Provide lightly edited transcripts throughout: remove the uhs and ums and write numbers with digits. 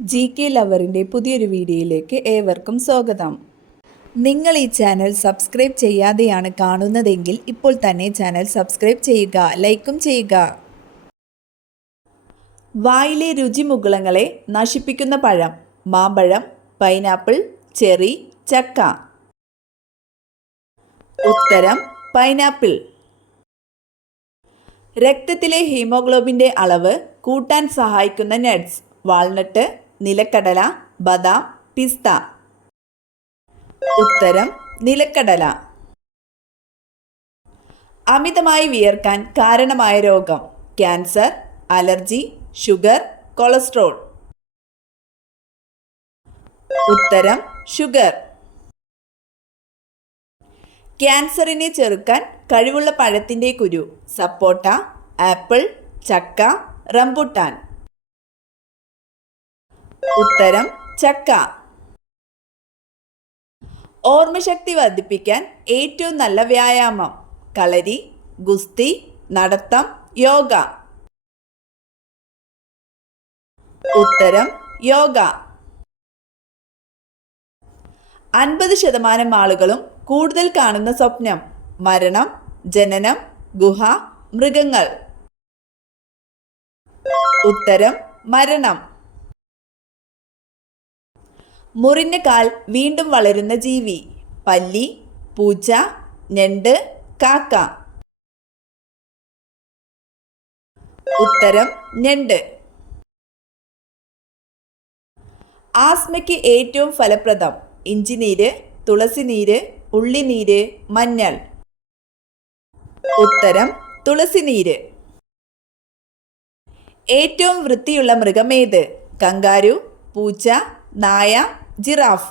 GK ലവറിൻ്റെ പുതിയൊരു വീഡിയോയിലേക്ക് ഏവർക്കും സ്വാഗതം. നിങ്ങൾ ഈ ചാനൽ സബ്സ്ക്രൈബ് ചെയ്യാതെയാണ് കാണുന്നതെങ്കിൽ ഇപ്പോൾ തന്നെ ചാനൽ സബ്സ്ക്രൈബ് ചെയ്യുക, ലൈക്കും ചെയ്യുക. വായിലെ രുചിമുകുളങ്ങളെ നശിപ്പിക്കുന്ന പഴം: മാമ്പഴം, പൈനാപ്പിൾ, ചെറി, ചക്ക. ഉത്തരം പൈനാപ്പിൾ. രക്തത്തിലെ ഹീമോഗ്ലോബിൻ്റെ അളവ് കൂട്ടാൻ സഹായിക്കുന്ന നട്ട്സ്: വാൾനട്ട്, നിലക്കടല, ബദാം, പിസ്ത. ഉത്തരം നിലക്കടല. അമിതമായി വിയർക്കാൻ കാരണമായ രോഗം: ക്യാൻസർ, അലർജി, ഷുഗർ, കൊളസ്ട്രോൾ. ഉത്തരം ഷുഗർ. ക്യാൻസറിനെ ചെറുക്കാൻ കഴിവുള്ള പഴത്തിൻ്റെ കുരു: സപ്പോട്ട, ആപ്പിൾ, ചക്ക, റംബുട്ടാൻ. ഉത്തരം ചക്ക. ഓർമ്മശക്തി വർദ്ധിപ്പിക്കാൻ ഏറ്റവും നല്ല വ്യായാമം: കളരി, ഗുസ്തി, നടത്തം, യോഗ. ഉത്തരം യോഗ. 50% ആളുകളും കൂടുതൽ കാണുന്ന സ്വപ്നം: മരണം, ജനനം, ഗുഹ, മൃഗങ്ങൾ. ഉത്തരം മരണം. മുറിഞ്ഞ കാൽ വീണ്ടും വളരുന്ന ജീവി: പല്ലി, പൂച്ച, ഞണ്ട്, കാക്ക. ഉത്തരം ഞണ്ട്. ആസ്മയ്ക്ക് ഏറ്റവും ഫലപ്രദം: ഇഞ്ചിനീര്, തുളസിനീര്, ഉള്ളിനീര്, മഞ്ഞൾ. ഉത്തരം തുളസിനീര്. ഏറ്റവും വൃത്തിയുള്ള മൃഗം ഏത്? കങ്കാരു, പൂച്ച, നായ, ജിറാഫ്.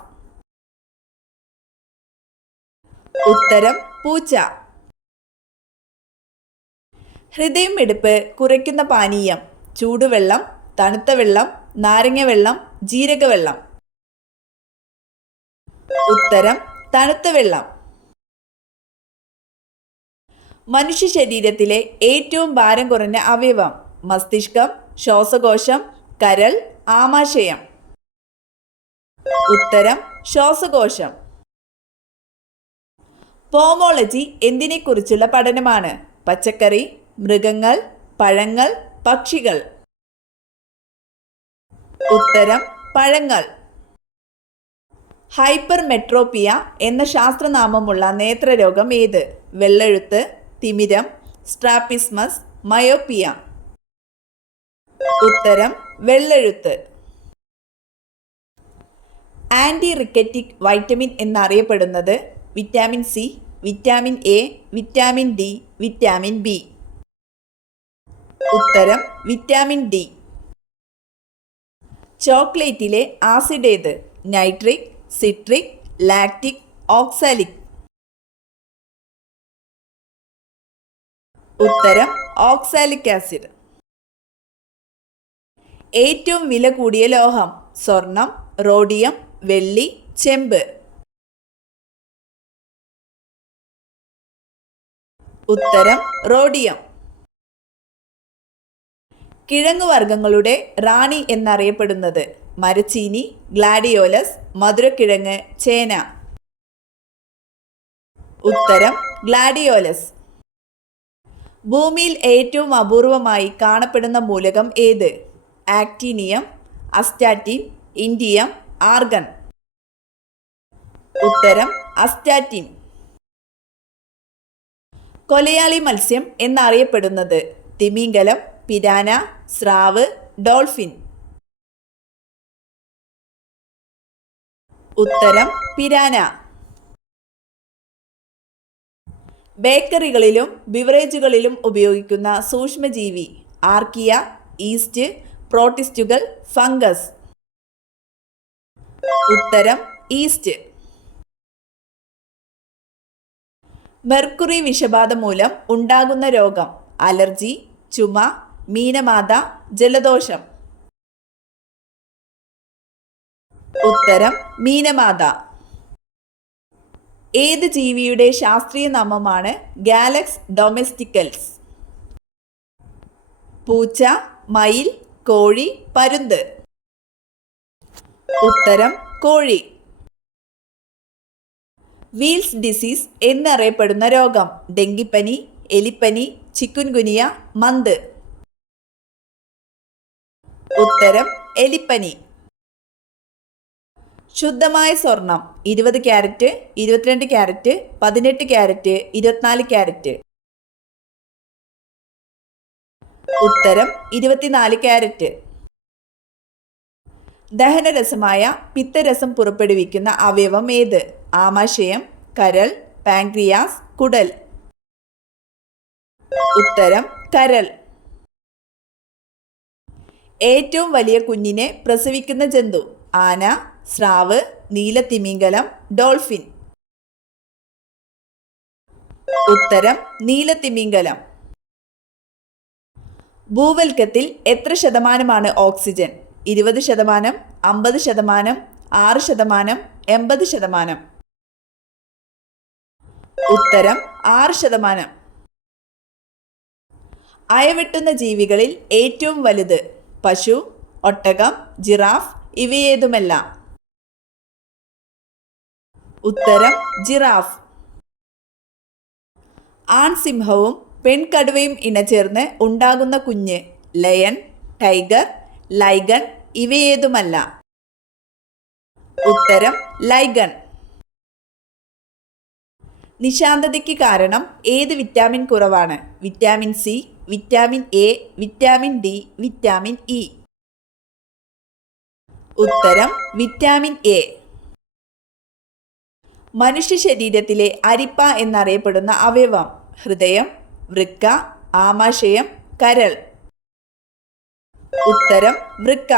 ഉത്തരം പൂച്ച. ഹൃദയമിടിപ്പ് കുറയ്ക്കുന്ന പാനീയം: ചൂടുവെള്ളം, തണുത്ത വെള്ളം, നാരങ്ങ വെള്ളം, ജീരകവെള്ളം. ഉത്തരം തണുത്ത വെള്ളം. മനുഷ്യ ശരീരത്തിലെ ഏറ്റവും ഭാരം കുറഞ്ഞ അവയവം: മസ്തിഷ്കം, ശ്വാസകോശം, കരൾ, ആമാശയം. ഉത്തരം ശ്വാസകോശം. പോമോളജി എന്തിനെക്കുറിച്ചുള്ള പഠനമാണ്? പച്ചക്കറി, മൃഗങ്ങൾ, പഴങ്ങൾ, പക്ഷികൾ. ഉത്തരം പഴങ്ങൾ. ഹൈപ്പർമെട്രോപ്പിയ എന്ന ശാസ്ത്രനാമമുള്ള നേത്രരോഗം ഏത്? വെള്ളെഴുത്ത്, തിമിരം, സ്ട്രാബിസ്മസ്, മയോപ്പിയ. ഉത്തരം വെള്ളെഴുത്ത്. ആൻറ്റി റിക്കറ്റിക് വൈറ്റമിൻ എന്നറിയപ്പെടുന്നത്: vitamin C, vitamin A, vitamin D, vitamin B. ഉത്തരം വിറ്റാമിൻ ഡി. ചോക്ലേറ്റിലെ ആസിഡ് ഏത്? Nitric, citric, lactic, oxalic. ഉത്തരം ഓക്സാലിക് ആസിഡ്. ഏറ്റവും വില കൂടിയ ലോഹം: സ്വർണം, റോഡിയം, വെള്ളി, ചെമ്പ്. ഉത്തരം റോഡിയം. കിഴങ്ങുവർഗ്ഗങ്ങളുടെ റാണി എന്നറിയപ്പെടുന്നത്: മരച്ചീനി, ഗ്ലാഡിയോലസ്, മധുരക്കിഴങ്ങ്, ചേന. ഉത്തരം ഗ്ലാഡിയോലസ്. ഭൂമിയിൽ ഏറ്റവും അപൂർവമായി കാണപ്പെടുന്ന മൂലകം ഏത്? Actinium, astatine, indium, argon. ഉത്തരം അസ്റ്റാറ്റിൻ. കൊലയാളി മത്സ്യം എന്നറിയപ്പെടുന്നത്: തിമിംഗലം, പിരാന, സ്രാവ്, ഡോൾഫിൻ. ഉത്തരം പിരാന. ബേക്കറികളിലും ബിവറേജുകളിലും ഉപയോഗിക്കുന്ന സൂക്ഷ്മജീവി: ആർക്കിയ, ഈസ്റ്റ്, പ്രോട്ടിസ്റ്റുകൾ, ഫംഗസ്. ഉത്തരം ഈസ്റ്റ്. മെർക്കുറി വിഷബാധ മൂലം ഉണ്ടാകുന്ന രോഗം: അലർജി, ചുമ, മീനമാത, ജലദോഷം. ഉത്തരം മീനമാത. ഏത് ജീവിയുടെ ശാസ്ത്രീയ നാമമാണ് ഗാലക്സ് ഡൊമസ്റ്റിക്കൽസ്? പൂച്ച, മയിൽ, കോഴി, പരുന്ത്. ഉത്തരം കോഴി. വീൽസ് ഡിസീസ് എന്നറിയപ്പെടുന്ന രോഗം. ഡെങ്കിപ്പനി, എലിപ്പനി, ചിക്കുൻഗുനിയ, മന്ത്. ഉത്തരം എലിപ്പനി. ശുദ്ധമായ സ്വർണം. 20 ക്യാരറ്റ്, 22 ക്യാരറ്റ്, 18 ക്യാരറ്റ്, 24 ക്യാരറ്റ്. ഉത്തരം 24 ക്യാരറ്റ്. ദഹനരസമായ പിത്തരസം പുറപ്പെടുവിക്കുന്ന അവയവം ഏത്? ആമാശയം, കരൾ, പാൻക്രിയാസ്, കുടൽ. ഉത്തരം കരൾ. ഏറ്റവും വലിയ കുഞ്ഞിനെ പ്രസവിക്കുന്ന ജന്തു? ആന, സ്രാവ്, നീലത്തിമിംഗലം, ഡോൾഫിൻ. ഉത്തരം നീലത്തിമിംഗലം. ഭൂവൽക്കത്തിൽ എത്ര ശതമാനമാണ് ഓക്സിജൻ? 20%, 50%, 6%, 80%. ഉത്തരം 6%. അയവെട്ടുന്ന ജീവികളിൽ ഏറ്റവും വലുത്? പശു, ഒട്ടകം, ജിറാഫ്, ഇവയേതുമല്ല. ഉത്തരം ജിറാഫ്. ആൺസിംഹവും പെൺകടുവയും ഇണചേർന്ന് ഉണ്ടാകുന്ന കുഞ്ഞ്? ലയൺ, ടൈഗർ, ലൈഗൺ, ഇവയേതുമല്ല. ഉത്തരം ലൈഗൺ. നിശാന്തതയ്ക്ക് കാരണം ഏത് വിറ്റാമിൻ കുറവാണ്? Vitamin C, vitamin A, vitamin D, vitamin E. ഉത്തരം വിറ്റാമിൻ എ. മനുഷ്യ ശരീരത്തിലെ അരിപ്പ എന്നറിയപ്പെടുന്ന അവയവം? ഹൃദയം, വൃക്ക, ആമാശയം, കരൾ. ഉത്തരം വൃക്ക.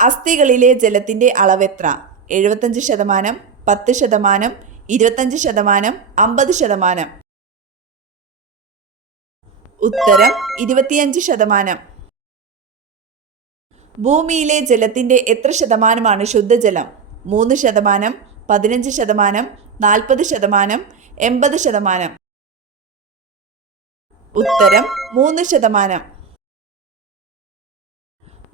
അസ്ഥികളിലെ ജലത്തിന്റെ അളവെത്ര? 75%, 10%, 25%, 50%. ഉത്തരം 25%. ഭൂമിയിലെ ജലത്തിന്റെ എത്ര ശതമാനമാണ് ശുദ്ധജലം? 3%, 15%, 40%, 80%. ഉത്തരം 3%.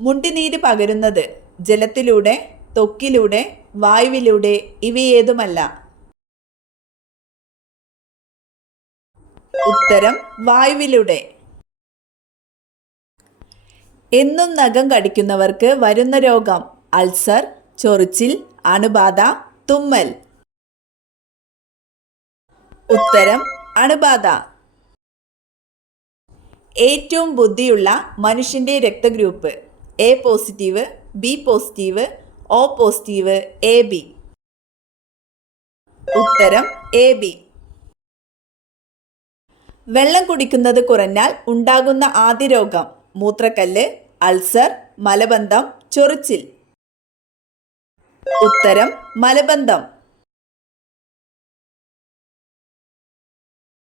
മുണ്ടിനീര് പകരുന്നത്? ജലത്തിലൂടെ, ത്വക്കിലൂടെ, വായുവിലൂടെ, ഇവയേതുമല്ല. ഉത്തരം വായുവിലൂടെ. എന്നും നഖം കടിക്കുന്നവർക്ക് വരുന്ന രോഗം? അൾസർ, ചൊറിച്ചിൽ, അണുബാധ, തുമ്മൽ. ഉത്തരം അണുബാധ. ഏറ്റവും ബുദ്ധിയുള്ള മനുഷ്യന്റെ രക്തഗ്രൂപ്പ്? A positive, B positive, O positive, A B. ഉത്തരം എ ബി. വെള്ളം കുടിക്കുന്നത് കുറഞ്ഞാൽ ഉണ്ടാകുന്ന ആദ്യ രോഗം? മൂത്രക്കല്ല്, അൾസർ, മലബന്ധം, ചൊറിച്ചിൽ. ഉത്തരം മലബന്ധം.